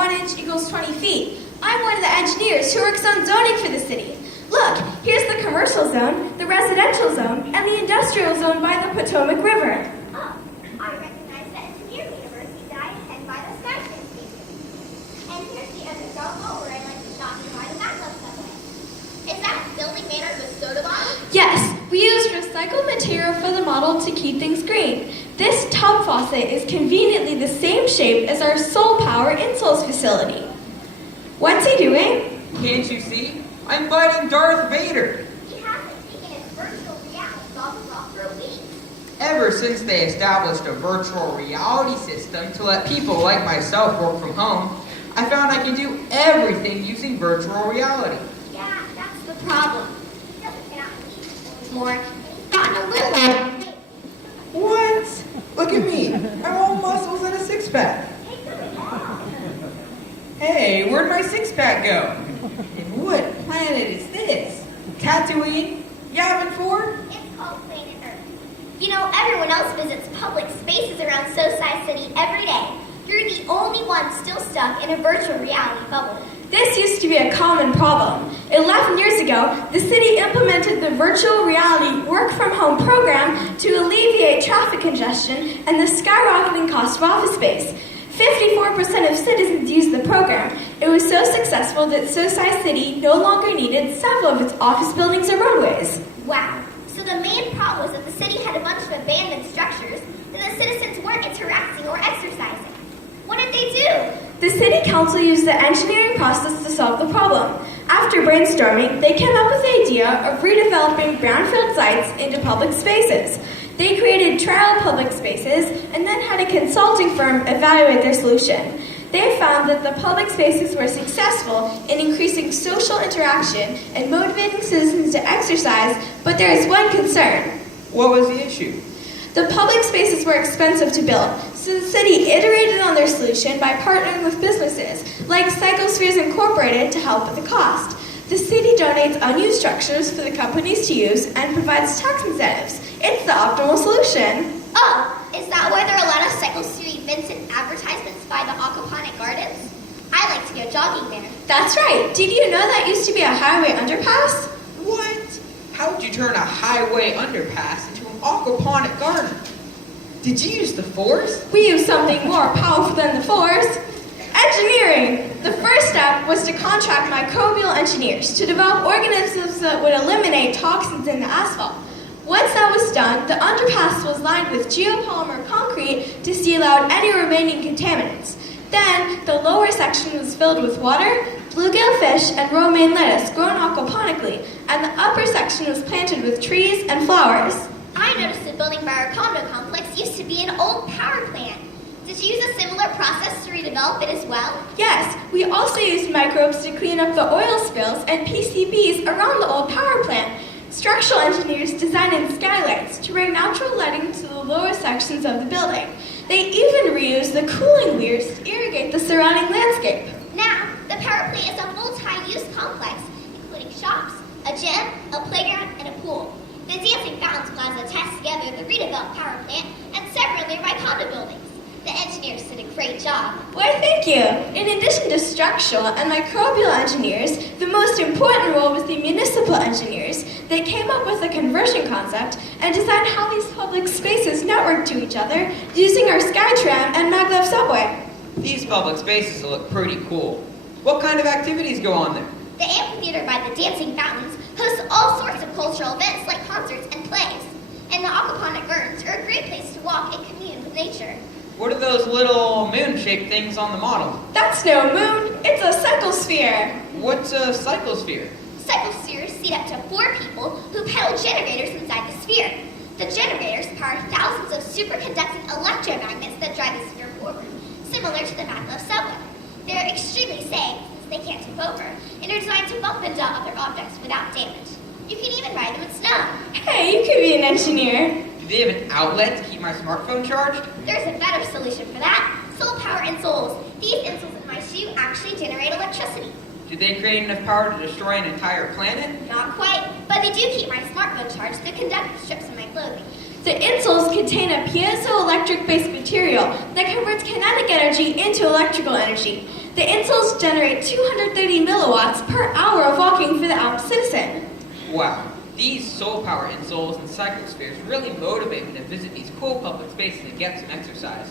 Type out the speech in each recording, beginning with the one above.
1 inch equals 20 feet. I'm one of the engineers who works on zoning for the city. Look, here's the commercial zone, the residential zone, and the industrial zone by the Potomac River. Oh, I recognize the engineering university that I attend by the Skyscan station. And here's the other zone where I like to shop nearby the backup subway. Is that building made with soda bottles? Yes, we used recycled material for the model to keep things green. This tub faucet is conveniently the same shape as our Soul Power Insoles facility. What's he doing? Can't you see? I'm fighting Darth Vader. He hasn't taken his virtual reality goggles off for a week. Ever since they established a virtual reality system to let people like myself work from home, I found I can do everything using virtual reality. Yeah, that's the problem. He doesn't get out and eat more, and he's gotten a little out of shape. What? Look at me. I'm all muscles and a six-pack. Take them off. Hey, where'd my six-pack go? And what planet is this? Tatooine? Yavin 4? It's called Planet Earth. You know, everyone else visits public spaces around Sociecity every day. You're the only one still stuck in a virtual reality bubble. This used to be a common problem. 11 years ago, the city implemented the virtual reality work-from-home program to alleviate traffic congestion and the skyrocketing cost of office space. 54% of citizens used the program. It was so successful that Sociecity no longer needed several of its office buildings or roadways. Wow. So the main problem was that the city had a bunch of abandoned structures and the citizens weren't interacting or exercising. What did they do? The city council used the engineering process to solve the problem. After brainstorming, they came up with the idea of redeveloping brownfield sites into public spaces. They created trial public spaces and then had a consulting firm evaluate their solution. They found that the public spaces were successful in increasing social interaction and motivating citizens to exercise, but there is one concern. What was the issue? The public spaces were expensive to build, so the city iterated on their solution by partnering with businesses like Cyclospheres Incorporated to help with the cost. The city donates unused structures for the companies to use and provides tax incentives. It's the optimal solution. Oh, is that why there are a lot of cyclosphere events and advertisements by the aquaponic gardens? I like to go jogging there. That's right. Did you know that used to be a highway underpass? What? How would you turn a highway underpass into an aquaponic garden? Did you use the Force? We use something more powerful than the Force. Engineering! The first step was to contract microbial engineers to develop organisms that would eliminate toxins in the asphalt. Once that was done, the underpass was lined with geopolymer concrete to seal out any remaining contaminants. Then, the lower section was filled with water, bluegill fish, and romaine lettuce grown aquaponically, and the upper section was planted with trees and flowers. I noticed the building by our condo complex used to be an old power plant. Did you use a similar process to redevelop it as well? Yes, we also used microbes to clean up the oil spills and PCBs around the old power plant. Structural engineers designed in skylights to bring natural lighting to the lower sections of the building. They even reused the cooling weirs to irrigate the surrounding landscape. Now, the power plant is a multi-use complex, including shops, a gym, a playground, and a pool. The Dancing Fountains Plaza ties together the redeveloped power plant and several nearby condo buildings. The engineers did a great job. Why, thank you. In addition to structural and microbial engineers, the most important role was the municipal engineers. They came up with a conversion concept and designed how these public spaces network to each other using our SkyTram and maglev subway. These public spaces look pretty cool. What kind of activities go on there? The amphitheater by the Dancing Fountains hosts all sorts of cultural events like concerts and plays. And the aquaponic gardens are a great place to walk and commune with nature. What are those little moon-shaped things on the model? That's no moon, it's a cyclosphere. What's a cyclosphere? Cyclospheres seat up to 4 people who pedal generators inside the sphere. The generators power thousands of superconducting electromagnets that drive the sphere forward, similar to the maglev subway. They're extremely safe since they can't tip over, and are designed to bump into other objects without damage. You can even ride them in snow. Hey, you could be an engineer. Do they have an outlet to keep my smartphone charged? There's a better solution for that. Soul Power Insoles. These insoles in my shoe actually generate electricity. Do they create enough power to destroy an entire planet? Not quite, but they do keep my smartphone charged through conductive strips in my clothing. The insoles contain a piezoelectric-based material that converts kinetic energy into electrical energy. They The insoles generate 230 milliwatts per hour of walking for the average citizen. Wow, these solar power insoles and cyclospheres really motivate me to visit these cool public spaces and get some exercise.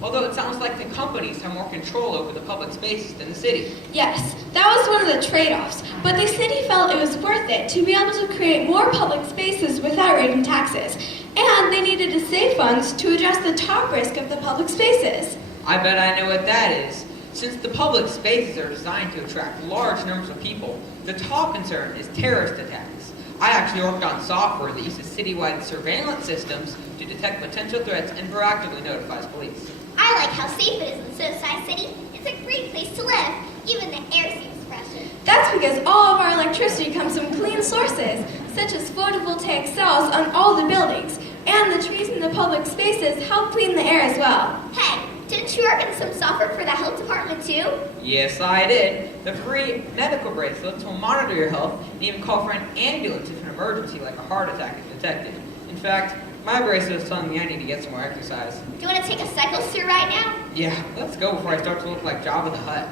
Although it sounds like the companies have more control over the public spaces than the city. Yes, that was one of the trade-offs, but the city felt it was worth it to be able to create more public spaces without raising taxes, and they needed to save funds to address the top risk of the public spaces. I bet I know what that is. Since the public spaces are designed to attract large numbers of people, the top concern is terrorist attacks. I actually worked on software that uses citywide surveillance systems to detect potential threats and proactively notifies police. I like how safe it is in Sociecity. It's a great place to live. Even the air seems fresher. That's because all of our electricity comes from clean sources, such as photovoltaic cells on all the buildings, and the trees in the public spaces help clean the air as well. Hey, didn't you work on some software for the health department too? Yes, I did. The free medical bracelets will monitor your health and even call for an ambulance if an emergency like a heart attack is detected. In fact, my bracelet is telling me I need to get some more exercise. Do you want to take a cyclosphere right now? Yeah, let's go before I start to look like Jabba the Hutt.